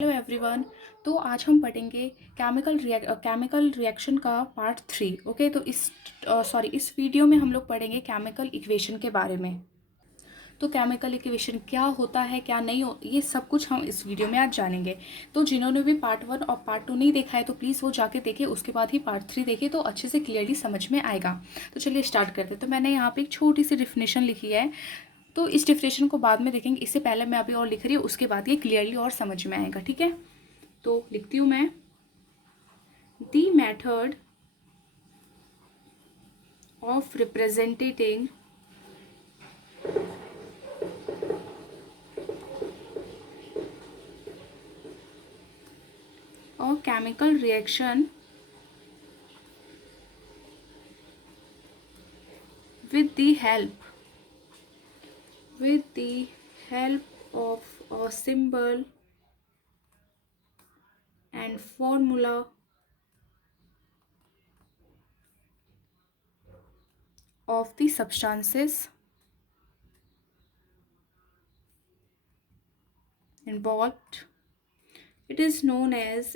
Hello everyone. तो आज हम पढ़ेंगे केमिकल रिएक्शन का पार्ट 3। ओके, तो इस वीडियो में हम लोग पढ़ेंगे केमिकल इक्वेशन के बारे में। तो केमिकल इक्वेशन क्या होता है, क्या नहीं हो, ये सब कुछ हम इस वीडियो में आज जानेंगे। तो जिन्होंने भी पार्ट 1 और पार्ट 2 नहीं देखा है तो प्लीज़ वो जाके देखें, उसके बाद ही पार्ट 3 देखें तो अच्छे से क्लियरली समझ में आएगा। तो चलिए स्टार्ट करते हैं। तो मैंने यहाँ पे एक छोटी सी डिफिनेशन लिखी है, तो इस डिफिनेशन को बाद में देखेंगे। इससे पहले मैं अभी और लिख रही हूँ, उसके बाद ये क्लियरली और समझ में आएगा। ठीक है, तो लिखती हूँ मैं। The method of representing a chemical reaction with the help of a symbol and formula of the substances involved. It is known as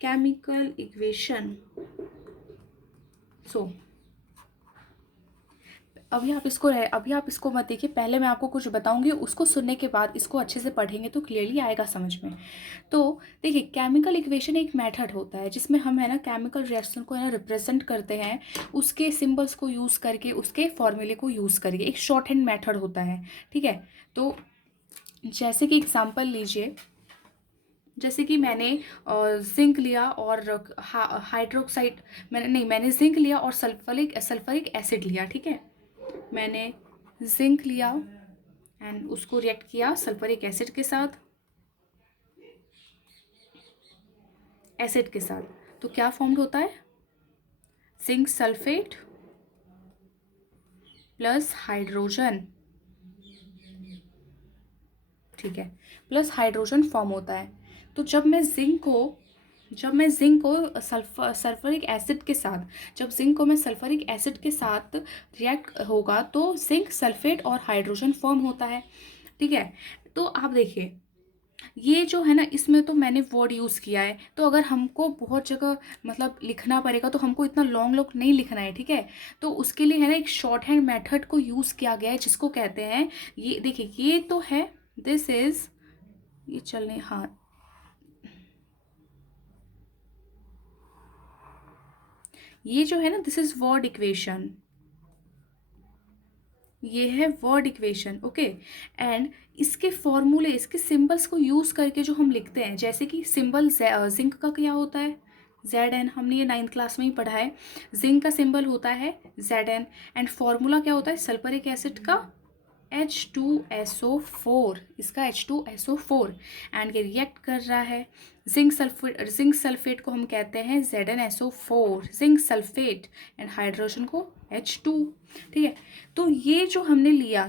chemical equation. So अभी आप इसको मत देखिए, पहले मैं आपको कुछ बताऊंगी, उसको सुनने के बाद इसको अच्छे से पढ़ेंगे तो क्लियरली आएगा समझ में। तो देखिए, केमिकल इक्वेशन एक मेथड होता है जिसमें हम है ना केमिकल रिएक्शन को है ना रिप्रेजेंट करते हैं, उसके सिंबल्स को यूज़ करके, उसके फॉर्मूले को यूज़ करके। एक शॉर्ट हैंड मेथड होता है। ठीक है, तो जैसे कि एग्जांपल लीजिए, जैसे कि मैंने जिंक लिया और हाइड्रोक्साइड, मैंने जिंक लिया और सल्फरिक एसिड लिया। ठीक है, मैंने जिंक लिया एंड उसको रिएक्ट किया सल्फरिक एसिड के साथ। तो क्या फॉर्म्ड होता है? Zinc sulphate plus hydrogen. ठीक है, प्लस हाइड्रोजन फॉर्म होता है। तो जब मैं जिंक को सल्फरिक एसिड के साथ, जब जिंक को मैं सल्फरिक एसिड के साथ रिएक्ट होगा तो जिंक सल्फेट और हाइड्रोजन फॉर्म होता है। ठीक है, तो आप देखिए, ये जो है ना, इसमें तो मैंने वर्ड यूज़ किया है, तो अगर हमको बहुत जगह मतलब लिखना पड़ेगा तो हमको इतना लॉन्ग लॉन्ग नहीं लिखना है। ठीक है, तो उसके लिए है ना एक शॉर्ट हैंड मेथड को यूज़ किया गया है जिसको कहते हैं, ये देखिए, ये तो है, दिस इज, ये चलने, हाँ, ये जो है ना, दिस इज वर्ड इक्वेशन, ये है वर्ड इक्वेशन। ओके, एंड इसके फॉर्मूले, इसके सिंबल्स को यूज़ करके जो हम लिखते हैं, जैसे कि सिंबल जिंक का क्या होता है? Zn। हमने ये 9th क्लास में ही पढ़ा है। जिंक का सिंबल होता है Zn एंड फॉर्मूला क्या होता है सल्फरिक एसिड का? H2SO4, इसका H2SO4, एंड ये रिएक्ट कर रहा है जिंक सल्फेट को हम कहते हैं ZnSO4, zinc sulphate, and hydrogen को H2। ठीक है, तो ये जो हमने लिया,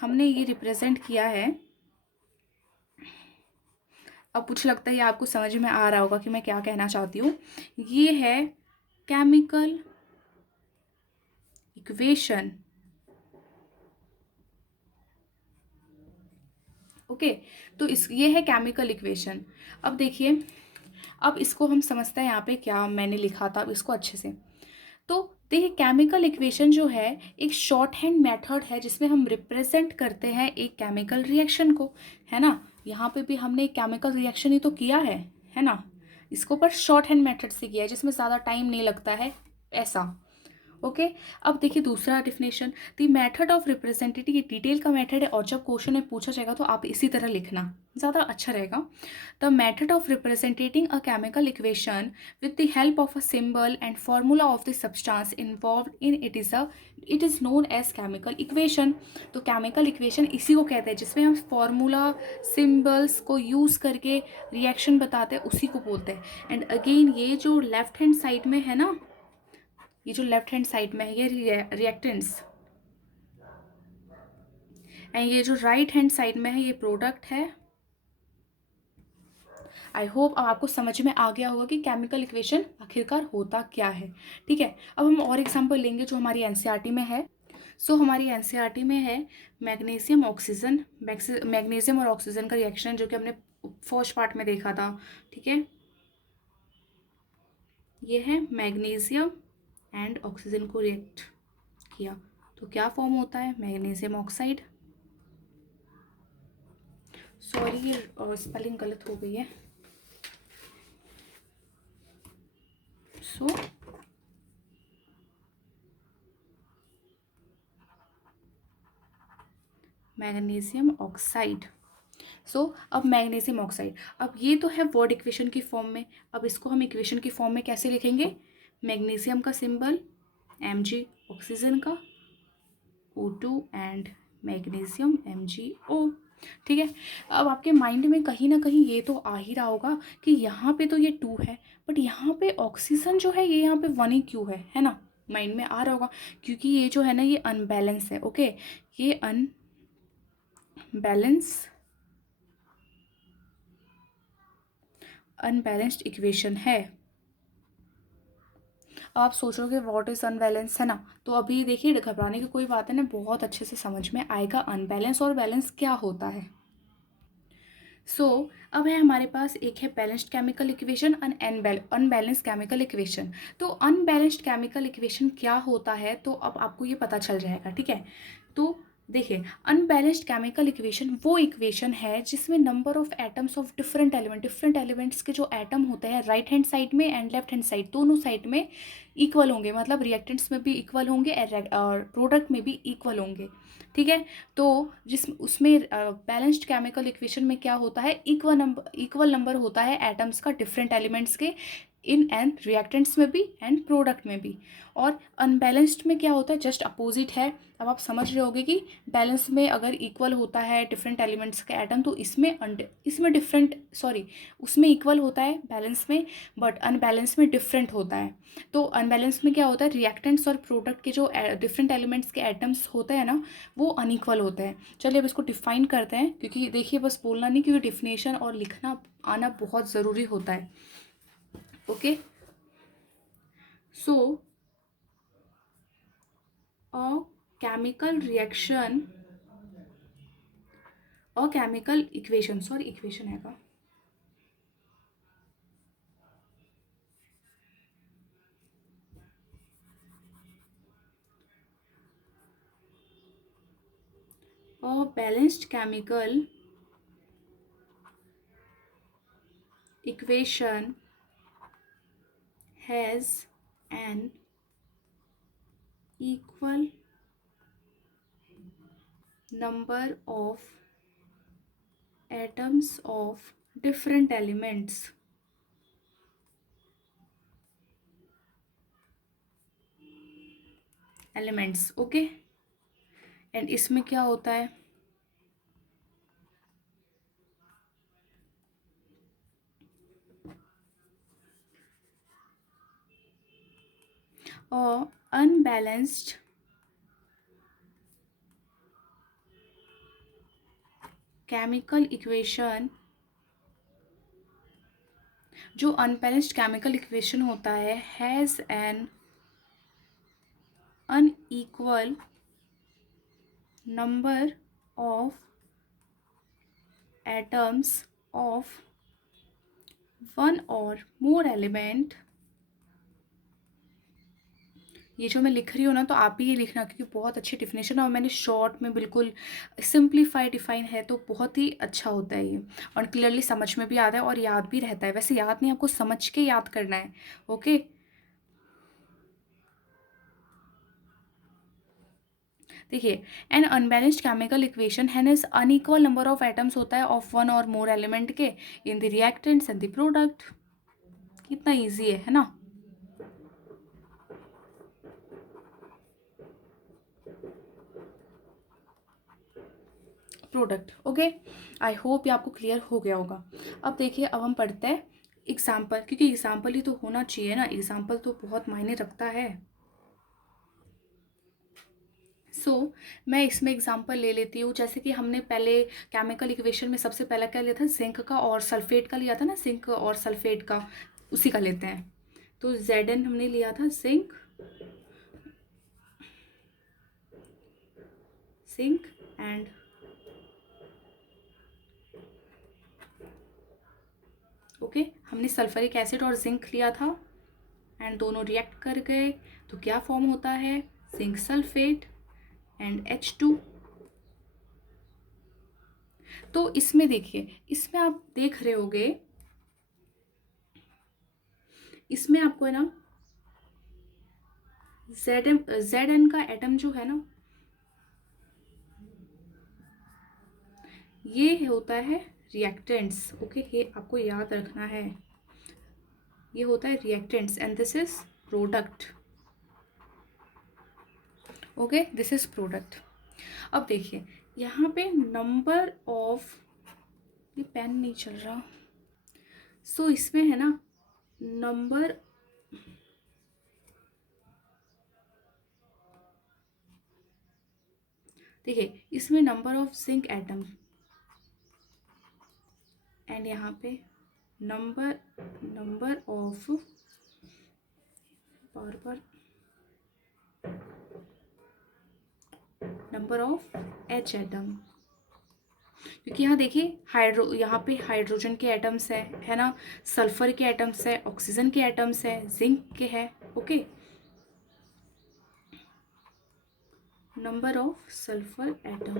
हमने ये रिप्रेजेंट किया है। अब मुझे लगता है ये आपको समझ में आ रहा होगा कि मैं क्या कहना चाहती हूँ। ये है केमिकल इक्वेशन। ओके, तो ये है केमिकल इक्वेशन। अब देखिए, अब इसको हम समझते हैं यहाँ पे क्या मैंने लिखा था, अब इसको अच्छे से। तो देखिए, केमिकल इक्वेशन जो है एक शॉर्ट हैंड मेथड है जिसमें हम रिप्रेजेंट करते हैं एक केमिकल रिएक्शन को, है ना। यहाँ पे भी हमने एक केमिकल रिएक्शन ही तो किया है ना। इसको पर शॉर्ट हैंड मेथड से किया है जिसमें ज़्यादा टाइम नहीं लगता है, ऐसा। ओके, अब देखिए दूसरा definition, the method of representative, ये डिटेल का मेथड है और जब क्वेश्चन में पूछा जाएगा तो आप इसी तरह लिखना, ज़्यादा अच्छा रहेगा। The method of representing a chemical equation with the help of a symbol and formula of the substance involved in it is known as chemical equation. तो केमिकल इक्वेशन इसी को कहते हैं जिसमें हम फॉर्मूला, सिंबल्स को यूज़ करके reaction बताते हैं, उसी को बोलते हैं। एंड अगेन, ये जो लेफ्ट हैंड साइड में है ना, ये जो लेफ्ट हैंड साइड में है ये रिएक्टेंट्स, एंड ये जो राइट हैंड साइड में है ये प्रोडक्ट है। आई होप अब आपको समझ में आ गया होगा कि केमिकल इक्वेशन आखिरकार होता क्या है। ठीक है, अब हम और एग्जांपल लेंगे जो हमारी एनसीईआरटी में है। सो हमारी एनसीईआरटी में है मैग्नीशियम ऑक्सीजन, मैग्नीशियम और ऑक्सीजन का रिएक्शन, जो कि हमने फर्स्ट पार्ट में देखा था, ठीक है। ये है मैग्नीशियम एंड ऑक्सीजन को रिएक्ट किया तो क्या फॉर्म होता है, मैग्नीशियम ऑक्साइड। सॉरी ये स्पेलिंग गलत हो गई है। सो मैग्नीशियम ऑक्साइड। सो अब मैग्नीशियम ऑक्साइड, अब ये तो है वर्ड इक्वेशन की फॉर्म में। अब इसको हम इक्वेशन की फॉर्म में कैसे लिखेंगे, मैग्नीशियम का सिंबल Mg, ऑक्सीजन का O2 एंड मैग्नीशियम MgO, ठीक है। अब आपके माइंड में कहीं ना कहीं ये तो आ ही रहा होगा कि यहाँ पे तो ये 2 है, बट यहाँ पे ऑक्सीजन जो है ये यहाँ पे 1 ही क्यों है ना। माइंड में आ रहा होगा क्योंकि ये जो है ना ये अनबैलेंस है, ओके। ये अनबैलेंस्ड इक्वेशन है। आप सोचोगे व्हाट इज अनबैलेंस, है ना। तो अभी देखिए घबराने की कोई बात है ना, बहुत अच्छे से समझ में आएगा अनबैलेंस और बैलेंस क्या होता है। सो अब है हमारे पास एक है balanced chemical equation, unbalanced chemical equation. तो अनबैलेंस्ड केमिकल इक्वेशन क्या होता है, तो अब आपको ये पता चल जाएगा, ठीक है। तो देखिए अनबैलेंस्ड केमिकल इक्वेशन वो इक्वेशन है जिसमें number of atoms of different elements के जो एटम होते हैं राइट हैंड साइड में एंड लेफ्ट हैंड साइड दोनों साइड में इक्वल होंगे, मतलब रिएक्टेंट्स में भी इक्वल होंगे और प्रोडक्ट में भी इक्वल होंगे, ठीक है। तो जिस उसमें बैलेंस्ड केमिकल इक्वेशन में क्या होता है, इक्वल नंबर होता है एटम्स का डिफरेंट एलिमेंट्स के इन एंड रिएक्टेंट्स में भी एंड प्रोडक्ट में भी। और अनबैलेंस्ड में क्या होता है, जस्ट अपोजिट है। अब आप समझ रहे होगे कि बैलेंस में अगर इक्वल होता है डिफरेंट एलिमेंट्स के एटम तो इसमें डिफरेंट सॉरी उसमें इक्वल होता है बैलेंस में, बट अनबैलेंस में डिफरेंट होता है। तो अनबैलेंस में क्या होता है, रिएक्टेंट्स और प्रोडक्ट के जो डिफरेंट एलिमेंट्स के एटम्स होते हैं ना वो अनइक्वल होते हैं। चलिए अब इसको डिफाइन करते हैं, क्योंकि देखिए बस बोलना नहीं, क्योंकि डिफिनेशन और लिखना आना बहुत ज़रूरी होता है, okay. So a chemical reaction a chemical equation, sorry equation है का a balanced chemical equation has an equal number of atoms of different elements, okay. And इसमें क्या होता है, अनबैलेंस्ड केमिकल इक्वेशन, जो अनबैलेंस्ड केमिकल इक्वेशन होता है has an unequal number of atoms of one और मोर एलिमेंट। ये जो मैं लिख रही हूँ ना तो आप भी ये लिखना, क्योंकि बहुत अच्छी डिफिनेशन है और मैंने शॉर्ट में बिल्कुल सिंप्लीफाई डिफाइन है तो बहुत ही अच्छा होता है ये, और क्लियरली समझ में भी आता है और याद भी रहता है। वैसे याद नहीं, आपको समझ के याद करना है, ओके। देखिए N unbalanced chemical equation has unequal number of atoms होता है ऑफ वन और मोर एलिमेंट के in the reactants and the product. कितना ईजी है ना। Product, okay. आई होप ये आपको क्लियर हो गया होगा। अब देखिए अब हम पढ़ते हैं एग्जाम्पल, क्योंकि एग्जाम्पल ही तो होना चाहिए ना, एग्जाम्पल तो बहुत मायने रखता है। मैं इसमें एग्जांपल ले लेती हूँ, जैसे कि हमने पहले केमिकल इक्वेशन में सबसे पहला क्या लिया था, जिंक का और सल्फेट का लिया था ना, जिंक और सल्फेट का, उसी का लेते हैं। तो Zn हमने लिया था जिंक जिंक एंड ओके, हमने सल्फरिक एसिड और जिंक लिया था एंड दोनों रिएक्ट कर गए, तो क्या फॉर्म होता है, जिंक सल्फेट एंड H2। तो इसमें देखिए, इसमें आप देख रहे होगे, इसमें आपको है ना Zn का एटम जो है ना, ये होता है रिएक्टेंट्स। ओके, ये आपको याद रखना है, ये होता है reactants and this is product. Okay, this is product. अब देखिए यहाँ पे नंबर ऑफ, ये पेन नहीं चल रहा, सो इसमें है ना नंबर, देखिए इसमें number of zinc atom and यहाँ पे number of bar number of H atom, क्योंकि यहाँ देखिए यहाँ पे हाइड्रोजन के एटम्स है ना, सल्फर के एटम्स है, ऑक्सीजन के एटम्स है, जिंक के है। Okay, number of sulphur atom,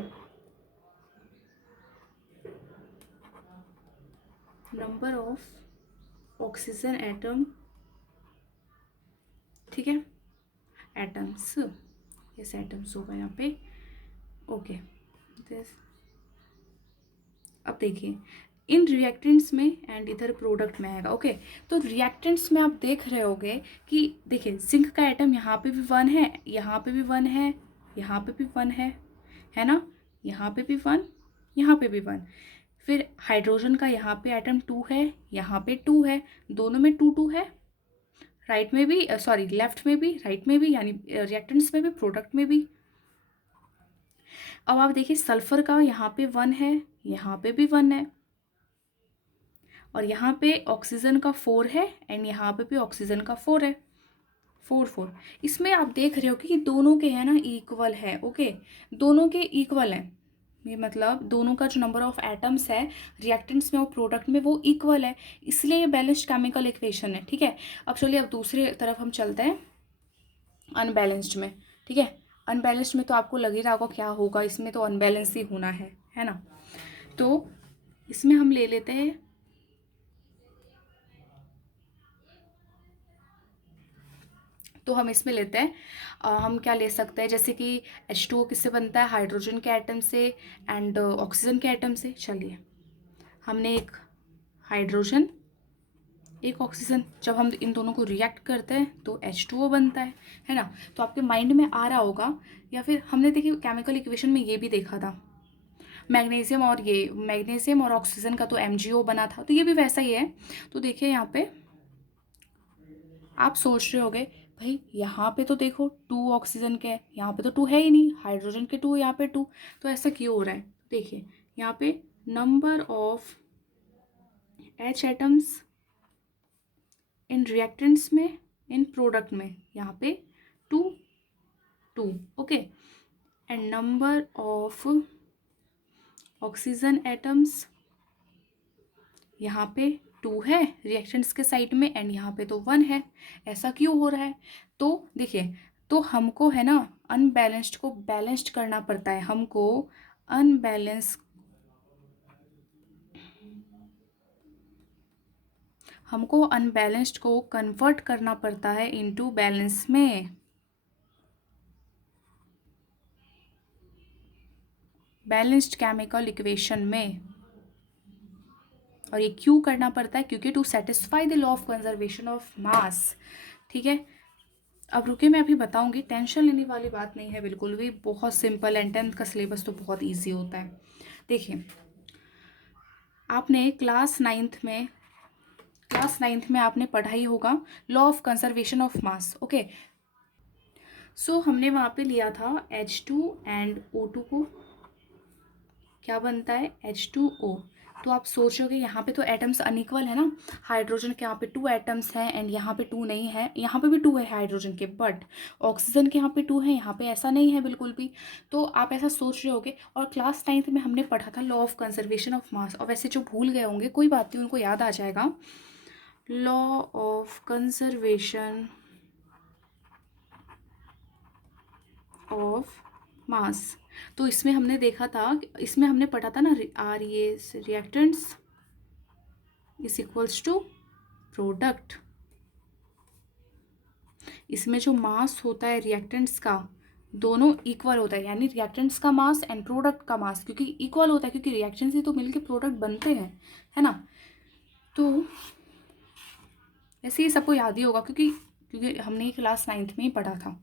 number of oxygen atom, ठीक है, एटम्स, यस एटम्स होगा यहाँ पे। ओके, दिस, अब देखिए इन रिएक्टेंट्स में एंड इधर प्रोडक्ट में आएगा। ओके, तो रिएक्टेंट्स में आप देख रहे होगे कि देखिए जिंक का एटम यहाँ पे भी 1 है, यहाँ पे भी 1 है, यहाँ पे भी 1 है ना, यहाँ पे भी 1, यहाँ पे भी 1। फिर हाइड्रोजन का यहाँ पे एटम 2 है, यहाँ पे 2 है, दोनों में 2 2 है, राइट में भी, सॉरी लेफ्ट में भी, राइट में भी, यानी रिएक्टेंट्स में भी, प्रोडक्ट में भी। अब आप देखिए सल्फर का यहाँ पे 1 है, यहाँ पे भी 1 है, और यहाँ पे ऑक्सीजन का 4 है एंड यहाँ पे भी ऑक्सीजन का 4 है, 4 4। इसमें आप देख रहे हो कि दोनों के है ना इक्वल है। ओके, दोनों के इक्वल है, ये मतलब दोनों का जो नंबर ऑफ एटम्स है रिएक्टेंट्स में और प्रोडक्ट में वो इक्वल है, इसलिए ये बैलेंस्ड केमिकल इक्वेशन है। ठीक है, अब चलिए अब दूसरे तरफ हम चलते हैं, अनबैलेंस्ड में। ठीक है, अनबैलेंस्ड में तो आपको लग ही रहा होगा क्या होगा, इसमें तो अनबैलेंस ही होना है ना। तो इसमें हम ले लेते हैं, तो हम इसमें लेते हैं हम क्या ले सकते हैं, जैसे कि H2O किससे बनता है, हाइड्रोजन के एटम से एंड ऑक्सीजन के एटम से। चलिए हमने एक हाइड्रोजन एक ऑक्सीजन, जब हम इन दोनों को रिएक्ट करते हैं तो H2O बनता है ना। तो आपके माइंड में आ रहा होगा, या फिर हमने देखिए केमिकल इक्वेशन में ये भी देखा था, मैग्नीशियम और ऑक्सीजन का तो MgO बना था, तो ये भी वैसा ही है। तो देखिए यहाँ पे आप सोच रहे होगे भाई यहाँ पे तो देखो 2 ऑक्सीजन के हैं, यहाँ पे तो 2 है ही नहीं, हाइड्रोजन के 2, यहाँ पे 2, तो ऐसा क्यों हो रहा है। देखिए यहाँ पे number of H atoms in reactants में, इन प्रोडक्ट में यहाँ पे 2 2। Okay, and number of oxygen atoms यहाँ पे 2 है रिएक्टेंट्स के साइड में एंड यहाँ पे तो 1 है। ऐसा क्यों हो रहा है, तो देखिए, तो हमको है ना अनबैलेंस्ड को बैलेंस्ड करना पड़ता है, हमको अनबैलेंस्ड को कन्वर्ट करना पड़ता है इनटू बैलेंस में, बैलेंस्ड केमिकल इक्वेशन में। और ये क्यों करना पड़ता है, क्योंकि to satisfy the law of conservation of mass. ठीक है, अब रुके मैं अभी बताऊंगी, टेंशन लेने वाली बात नहीं है बिल्कुल भी, बहुत सिंपल एंड 10th का सिलेबस तो बहुत इजी होता है। देखिए आपने क्लास नाइन्थ में आपने पढ़ा ही होगा law of conservation of mass. Okay, so हमने वहाँ पे लिया था H2 एंड O2 को क्या बनता है H2O। तो आप सोचोगे यहाँ पे तो एटम्स अनइक्वल है ना, हाइड्रोजन के यहाँ पे 2 एटम्स हैं एंड यहाँ पे 2 नहीं है, यहाँ पे भी 2 है हाइड्रोजन के, बट ऑक्सीजन के यहाँ पे 2 है, यहाँ पे ऐसा नहीं है बिल्कुल भी। तो आप ऐसा सोच रहे होगे। और क्लास 9th में हमने पढ़ा था लॉ ऑफ कंजर्वेशन ऑफ मास, और वैसे जो भूल गए होंगे कोई बात नहीं, उनको याद आ जाएगा। Law of conservation of mass, तो इसमें हमने देखा था, इसमें हमने पढ़ा था ना, आर ये reactants is equals to product. इसमें जो मास होता है रिएक्टेंट्स का, दोनों इक्वल होता है, यानी रिएक्टेंट्स का मास एंड प्रोडक्ट का मास क्योंकि इक्वल होता है, क्योंकि रिएक्शन से तो मिलके प्रोडक्ट बनते हैं, है ना। तो ऐसे ही सबको याद ही होगा क्योंकि क्योंकि हमने ये क्लास 9th में ही पढ़ा था।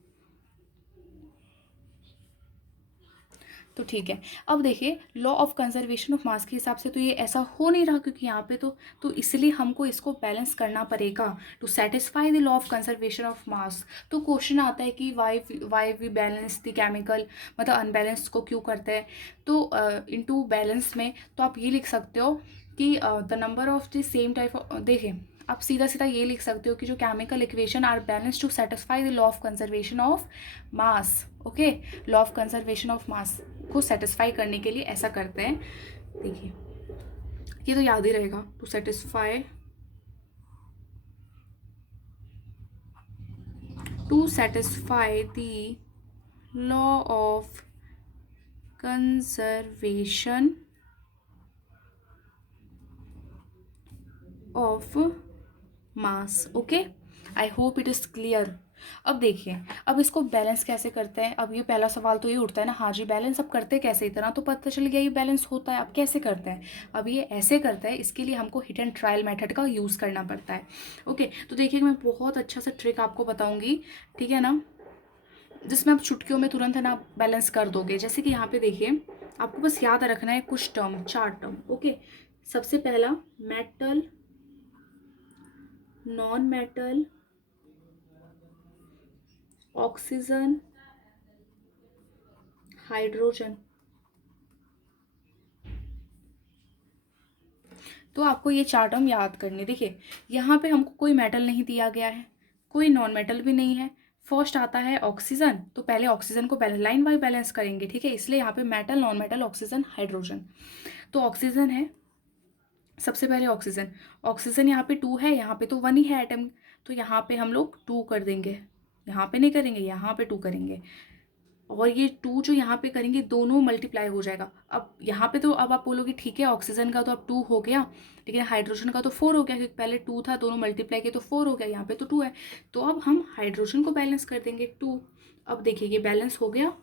तो ठीक है, अब देखिए लॉ ऑफ कंजर्वेशन ऑफ मास के हिसाब से तो ये ऐसा हो नहीं रहा, क्योंकि यहाँ पे तो इसलिए हमको इसको बैलेंस करना पड़ेगा to satisfy the law of conservation of mass. तो क्वेश्चन आता है कि why we balance the chemical, मतलब अनबैलेंस को क्यों करते हैं। तो इनटू बैलेंस में तो आप ये लिख सकते हो कि the number of the same type of, देखिए आप सीधा सीधा ये लिख सकते हो कि जो chemical equation are balance to satisfy the law of conservation of mass. Okay, law of conservation of mass को सेटिस्फाई करने के लिए ऐसा करते हैं। देखिए ये तो याद ही रहेगा, to satisfy the law of conservation of mass. Okay, I hope it is clear. अब देखिए, अब इसको बैलेंस कैसे करते हैं। अब ये पहला सवाल तो ये उठता है ना, हाँ जी बैलेंस अब करते कैसे, इतना तो पता चल गया ये बैलेंस होता है, अब कैसे करते हैं। अब ये ऐसे करता है, इसके लिए हमको हिट एंड ट्रायल मेथड का यूज़ करना पड़ता है। ओके, तो देखिए मैं बहुत अच्छा सा ट्रिक आपको बताऊंगी, ठीक है ना, जिसमें आप चुटकियों में तुरंत है ना बैलेंस कर दोगे। जैसे कि यहाँ पे देखिए, आपको बस याद रखना है कुछ टर्म, 4 टर्म। ओके, सबसे पहला metal, non metal, oxygen, hydrogen. तो आपको ये 4 टर्म याद करने। देखिए यहाँ पे हमको कोई मेटल नहीं दिया गया है, कोई नॉन मेटल भी नहीं है। फर्स्ट आता है ऑक्सीजन, तो पहले ऑक्सीजन को पहले लाइन बाय बैलेंस करेंगे, ठीक है। इसलिए यहाँ पे metal, non metal, oxygen, hydrogen. तो ऑक्सीजन है, सबसे पहले ऑक्सीजन। ऑक्सीजन यहाँ पे 2 है, यहाँ पे तो 1 ही है एटम, तो यहाँ पे हम लोग 2 कर देंगे, यहाँ पे नहीं करेंगे, यहाँ पे 2 करेंगे। और ये 2 जो यहाँ पे करेंगे दोनों मल्टीप्लाई हो जाएगा। अब यहाँ पे तो अब आप बोलोगे ठीक है ऑक्सीजन का तो अब 2 हो गया, लेकिन हाइड्रोजन का तो 4 हो गया, क्योंकि पहले 2 था, दोनों मल्टीप्लाई किए तो 4 हो गया, यहाँ पे तो 2 है। तो अब हम हाइड्रोजन को बैलेंस कर देंगे 2। अब देखिए ये बैलेंस हो गया।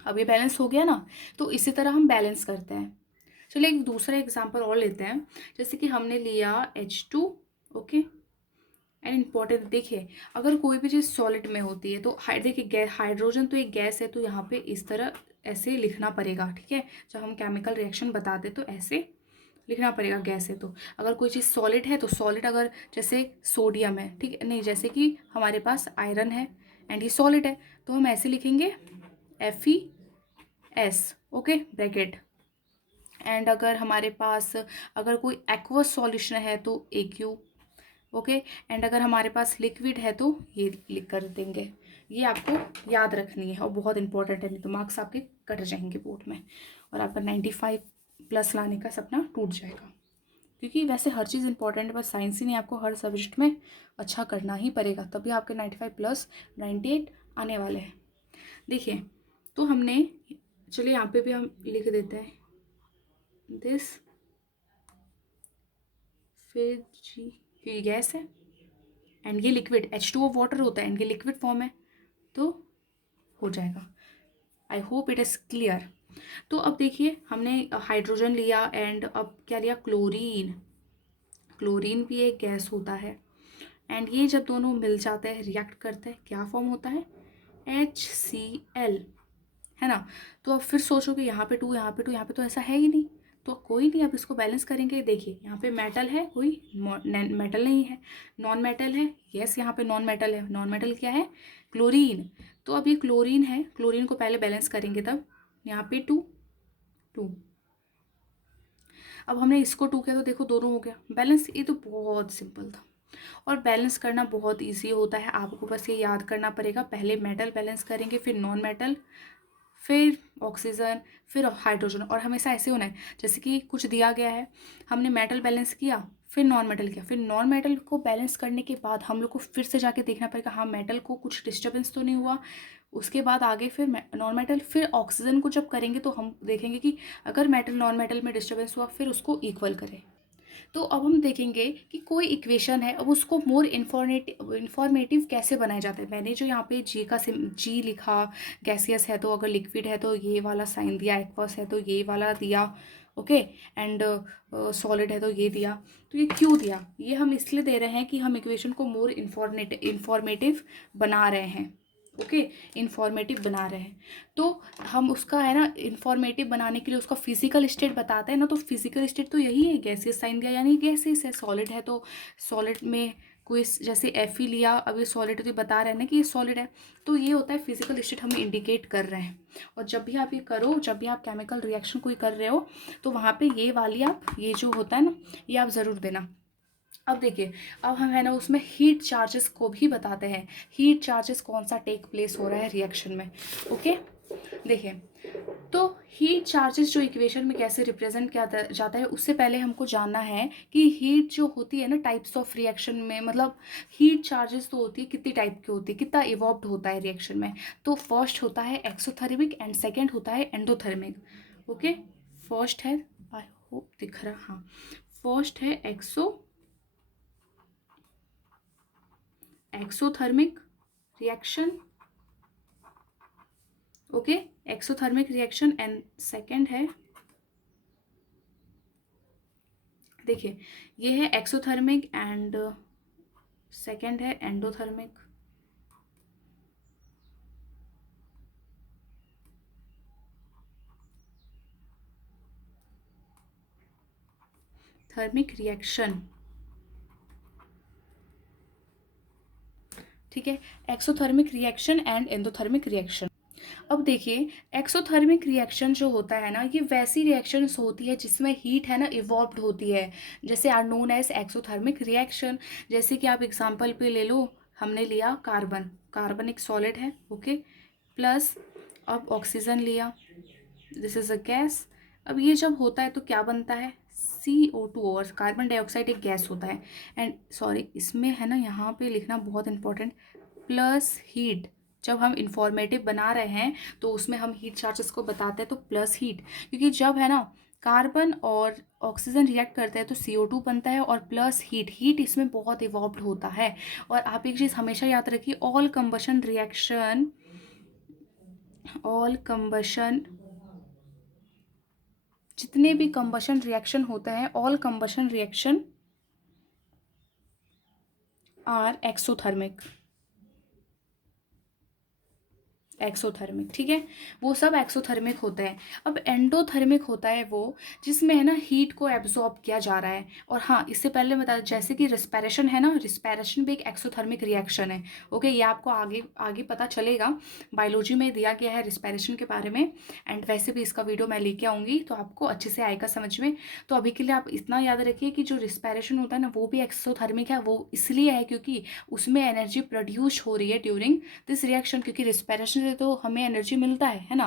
अब ये बैलेंस हो गया ना, तो इसी तरह हम बैलेंस करते हैं। चलिए एक दूसरा एग्जाम्पल और लेते हैं। जैसे कि हमने लिया H2। ओके, एंड इम्पॉर्टेंट देखिए, अगर कोई भी चीज़ सॉलिड में होती है तो देखिए हाइड्रोजन तो एक गैस है, तो यहाँ पे इस तरह ऐसे लिखना पड़ेगा, ठीक है। जब हम केमिकल रिएक्शन बताते तो ऐसे लिखना पड़ेगा, गैस है तो। अगर कोई चीज़ सॉलिड है तो सॉलिड, अगर जैसे सोडियम है, ठीक है, नहीं जैसे कि हमारे पास आयरन है एंड ये सॉलिड है, तो हम ऐसे लिखेंगे FeS, ओके, ब्रैकेट। एंड अगर हमारे पास अगर कोई एक्वस सॉल्यूशन है तो AQ, ओके। एंड अगर हमारे पास लिक्विड है तो ये लिख कर देंगे। ये आपको याद रखनी है और बहुत इंपॉर्टेंट है, नहीं तो मार्क्स आपके कट जाएंगे बोर्ड में और आपका 95+ लाने का सपना टूट जाएगा। क्योंकि वैसे हर चीज़ इंपॉर्टेंट है, बस साइंस ही नहीं, आपको हर सब्जेक्ट में अच्छा करना ही पड़ेगा, तभी आपके 95+ 98 आने वाले हैं। देखिए तो हमने, चलिए यहाँ पे भी हम लिख देते हैं दिस, फिर जी, ये गैस है एंड ये लिक्विड H2O वाटर होता है एंड ये लिक्विड फॉर्म है, तो हो जाएगा। आई होप इट इज़ क्लियर। तो अब देखिए हमने हाइड्रोजन लिया एंड अब क्या लिया, क्लोरीन। क्लोरीन भी एक गैस होता है एंड ये जब दोनों मिल जाते हैं रिएक्ट करते हैं, क्या फॉर्म होता है, HCl, है ना। तो अब फिर सोचो कि यहाँ पे 2, यहाँ पे 2, यहाँ पे तो ऐसा है ही नहीं, तो कोई नहीं, अब इसको बैलेंस करेंगे। देखिए यहाँ पे मेटल है, कोई मेटल नहीं है, नॉन मेटल है, यस यहाँ पे नॉन मेटल है। नॉन मेटल क्या है? क्लोरीन। तो अब ये क्लोरीन है, क्लोरीन को पहले बैलेंस करेंगे, तब यहाँ पे 2 2। अब हमने इसको 2 किया तो देखो दोनों हो गया बैलेंस। ये तो बहुत सिंपल था, और बैलेंस करना बहुत इजी होता है। आपको बस ये याद करना पड़ेगा, पहले मेटल बैलेंस करेंगे, फिर नॉन मेटल, फिर ऑक्सीजन, फिर हाइड्रोजन। और हमेशा ऐसे होना है, जैसे कि कुछ दिया गया है, हमने मेटल बैलेंस किया, फिर नॉन मेटल किया, फिर नॉन मेटल को बैलेंस करने के बाद हम लोग को फिर से जाके देखना पड़ेगा, हाँ मेटल को कुछ डिस्टर्बेंस तो नहीं हुआ। उसके बाद आगे फिर नॉन मेटल, फिर ऑक्सीजन को जब करेंगे तो हम देखेंगे कि अगर मेटल नॉन मेटल में डिस्टर्बेंस हुआ, फिर उसको इक्वल करें। तो अब हम देखेंगे कि कोई इक्वेशन है, अब उसको मोर इन्फॉर्मेटिव कैसे बनाया जाता है। मैंने जो यहाँ पे जी का जी लिखा, गैसियस है तो अगर लिक्विड है तो ये वाला साइन दिया, एक्वस है तो ये वाला दिया, ओके, एंड सॉलिड है तो ये दिया। तो ये क्यों दिया? ये हम इसलिए दे रहे हैं कि हम इक्वेशन को मोर इन्फॉर्मेटिव बना रहे हैं, ओके, इन्फॉर्मेटिव बना रहे हैं। तो हम उसका है ना इन्फॉर्मेटिव बनाने के लिए उसका फिजिकल स्टेट बताते हैं ना। तो फिजिकल स्टेट तो यही है, गैसियस साइन दिया यानी गैसेस है। सॉलिड है तो सॉलिड में कोई जैसे एफ ही लिया, अब ये सॉलिड तो ये बता रहे हैं ना कि ये सॉलिड है। तो ये होता है फिजिकल स्टेट, हमें इंडिकेट कर रहे हैं। और जब भी आप ये करो, जब भी आप केमिकल रिएक्शन कोई कर रहे हो, तो वहाँ पे ये वाली आप, ये जो होता है ना, ये आप ज़रूर देना। अब देखिए, अब हम है ना उसमें हीट चार्जेस को भी बताते हैं, हीट चार्जेस कौन सा टेक प्लेस हो रहा है रिएक्शन में, ओके। देखिए, तो हीट चार्जेस जो इक्वेशन में कैसे रिप्रेजेंट किया जाता है, उससे पहले हमको जानना है कि हीट जो होती है ना टाइप्स ऑफ रिएक्शन में, मतलब हीट चार्जेस तो होती है कितनी टाइप की होती है, कितना इवॉल्व होता है रिएक्शन में। तो फर्स्ट होता है एक्सोथर्मिक एंड सेकेंड होता है एंडोथर्मिक, ओके। फर्स्ट है, आई होप दिख रहा, हाँ, फर्स्ट है exothermic reaction, okay, exothermic reaction. And second है, देखिए ये है एक्सोथर्मिक, एंड सेकेंड है एंडोथर्मिक। थर्मिक रिएक्शन, ठीक है, exothermic reaction and endothermic reaction. अब देखिए, एक्सोथर्मिक रिएक्शन जो होता है ना, ये वैसी रिएक्शंस होती है जिसमें हीट है ना इवॉल्व होती है, जैसे are known as exothermic reaction. जैसे कि आप एग्जांपल पे ले लो, हमने लिया कार्बन, कार्बन एक सॉलिड है, ओके, प्लस अब ऑक्सीजन लिया, दिस इज अ गैस। अब ये जब होता है तो क्या बनता है? CO2, और कार्बन डाइऑक्साइड एक गैस होता है। एंड सॉरी, इसमें है ना यहाँ पे लिखना बहुत इंपॉर्टेंट, प्लस हीट। जब हम इंफॉर्मेटिव बना रहे हैं तो उसमें हम हीट चार्जेस को बताते हैं तो प्लस हीट, क्योंकि जब है ना कार्बन और ऑक्सीजन रिएक्ट करते हैं तो CO2 बनता है, और प्लस हीट, हीट इसमें बहुत इवॉल्व होता है। और आप एक चीज़ हमेशा याद रखिए, all combustion reaction, all combustion, जितने भी कंबशन रिएक्शन होते हैं, all combustion reaction are exothermic, exothermic, ठीक है, वो सब एक्सोथर्मिक होते हैं। अब एंडोथर्मिक होता है वो जिसमें है ना हीट को एब्जॉर्ब किया जा रहा है। और हाँ, इससे पहले बता, जैसे कि रिस्पायरेशन है ना, रिस्पायरेशन भी एक एक्सोथर्मिक रिएक्शन है, ओके। ये आपको आगे आगे पता चलेगा, बायोलॉजी में दिया गया है रिस्पायरेशन के बारे में। एंड वैसे भी इसका वीडियो मैं लेके आऊँगी तो आपको अच्छे से आएगा समझ में। तो अभी के लिए आप इतना याद रखिए कि जो रिस्पायरेशन होता है ना, वो भी एक्सोथर्मिक है। वो इसलिए है क्योंकि उसमें एनर्जी प्रोड्यूस हो रही है ड्यूरिंग दिस रिएक्शन, क्योंकि रिस्पायरेशन से तो हमें एनर्जी मिलता है ना।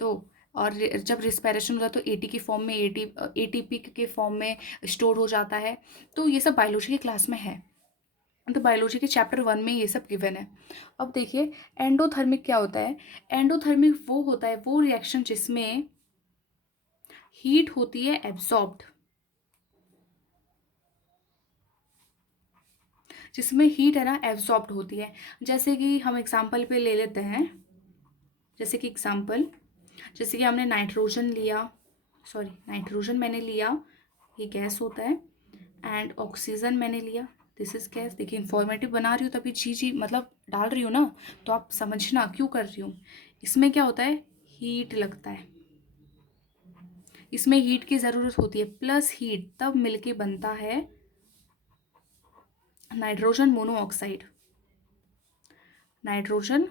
तो और जब रिस्पायरेशन होता है तो एटी की फॉर्म में, एटीपी के फॉर्म में स्टोर हो जाता है। तो ये सब बायोलॉजी की क्लास में है, तो बायोलॉजी के चैप्टर 1 में ये सब गिवन है। अब देखिए, एंडोथर्मिक क्या होता है? एंडोथर्मिक वो होता है, वो रिएक्शन जिसमें हीट होती है एब्जॉर्ब्ड, जिसमें हीट है ना एब्जॉर्ब्ड होती है। जैसे कि हम एग्जांपल पे ले लेते हैं, जैसे कि एग्जांपल, जैसे कि हमने नाइट्रोजन लिया, सॉरी नाइट्रोजन मैंने लिया, ये गैस होता है, एंड ऑक्सीजन मैंने लिया, दिस इज गैस। देखिए इंफॉर्मेटिव बना रही हूँ तभी जी जी मतलब डाल रही हूँ ना, तो आप समझना क्यों कर रही हूँ। इसमें क्या होता है? हीट लगता है, इसमें हीट की ज़रूरत होती है, प्लस हीट, तब मिलके बनता है nitrogen monoxide. Nitrogen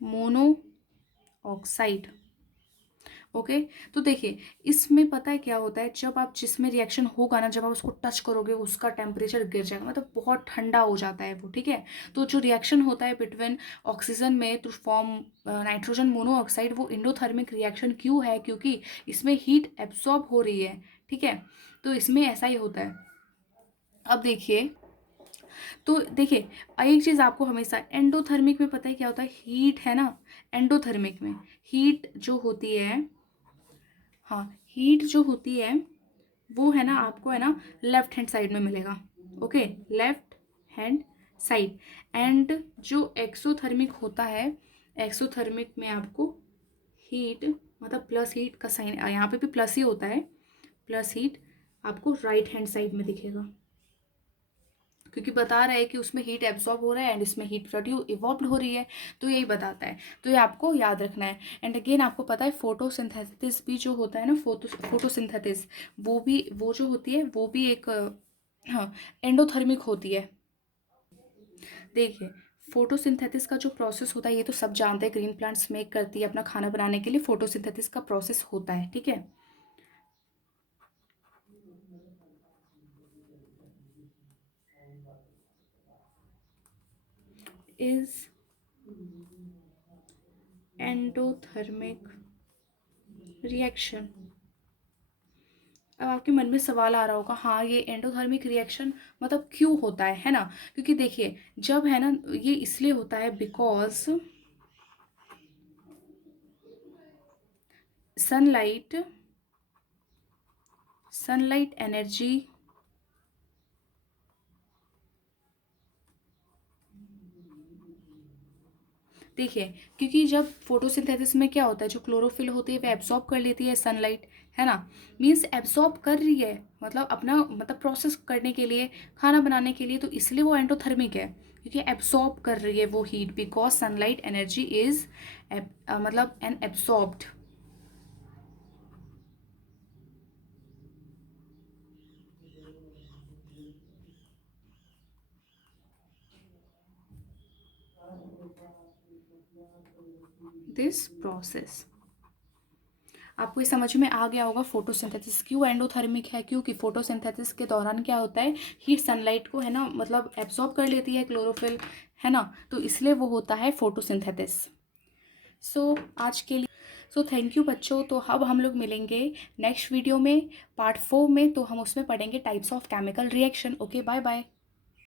monoxide. Okay. तो देखिए इसमें पता है क्या होता है, जब आप जिसमें रिएक्शन होगा ना, जब आप उसको टच करोगे उसका टेम्परेचर गिर जाएगा, मतलब बहुत ठंडा हो जाता है वो, ठीक है। तो जो रिएक्शन होता है बिटवीन ऑक्सीजन में टू फॉर्म नाइट्रोजन मोनोऑक्साइड, वो एंडोथर्मिक रिएक्शन क्यों है, क्योंकि इसमें हीट एब्सॉर्ब हो रही है, ठीक है। तो इसमें ऐसा ही होता है। अब देखिए, तो देखिए एक चीज़ आपको हमेशा एंडोथर्मिक में पता है क्या होता है, हीट है ना, एंडोथर्मिक में हीट जो होती है, हाँ हीट जो होती है वो है ना, आपको है ना लेफ्ट हैंड साइड में मिलेगा। Okay, left hand side. And जो एक्सोथर्मिक होता है, एक्सोथर्मिक में आपको हीट, मतलब प्लस हीट का साइन यहाँ पे भी प्लस ही होता है, प्लस हीट आपको राइट हैंड साइड में दिखेगा, क्योंकि बता रहा है कि उसमें हीट एब्सॉर्ब हो रहा है एंड इसमें हीट प्रोड्यूस इवॉल्व हो रही है, तो यही बताता है। तो ये आपको याद रखना है। एंड अगेन आपको पता है फोटोसिंथेसिस भी जो होता है ना, फोटोसिंथेसिस, वो भी, वो जो होती है वो भी एक हाँ एंडोथर्मिक होती है। देखिए फोटोसिंथेसिस का जो प्रोसेस होता है, ये तो सब जानते हैं, ग्रीन प्लांट्स मेक करती है अपना खाना बनाने के लिए, फोटोसिंथेसिस का प्रोसेस होता है, ठीक है। Is endothermic reaction. अब आपके मन में सवाल आ रहा होगा, हाँ ये एंडोथर्मिक रिएक्शन मतलब क्यों होता है ना, क्योंकि देखिए जब है ना, ये इसलिए होता है बिकॉज सनलाइट सनलाइट एनर्जी देखिए, क्योंकि जब फोटोसिंथेसिस में क्या होता है, जो क्लोरोफिल होती है वो एब्सॉर्ब कर लेती है सनलाइट, है ना, मीन्स एब्सॉर्ब कर रही है, मतलब अपना मतलब प्रोसेस करने के लिए, खाना बनाने के लिए, तो इसलिए वो एंडोथर्मिक है, क्योंकि एब्सॉर्ब कर रही है वो heat, because sunlight energy is मतलब एन एब्सॉर्ब्ड। दिस प्रोसेस आपको ये समझ में आ गया होगा, फोटोसिंथेसिस क्यों एंडोथर्मिक है, क्योंकि फोटोसिंथेसिस के दौरान क्या होता है, हीट सनलाइट को है ना मतलब एब्सॉर्ब कर लेती है क्लोरोफिल, है ना, तो इसलिए वो होता है फोटोसिंथेसिस। सो आज के लिए थैंक यू बच्चों। तो अब हम लोग मिलेंगे नेक्स्ट वीडियो में, पार्ट 4 में, तो हम उसमें पढ़ेंगे types of chemical reaction. Okay, bye bye.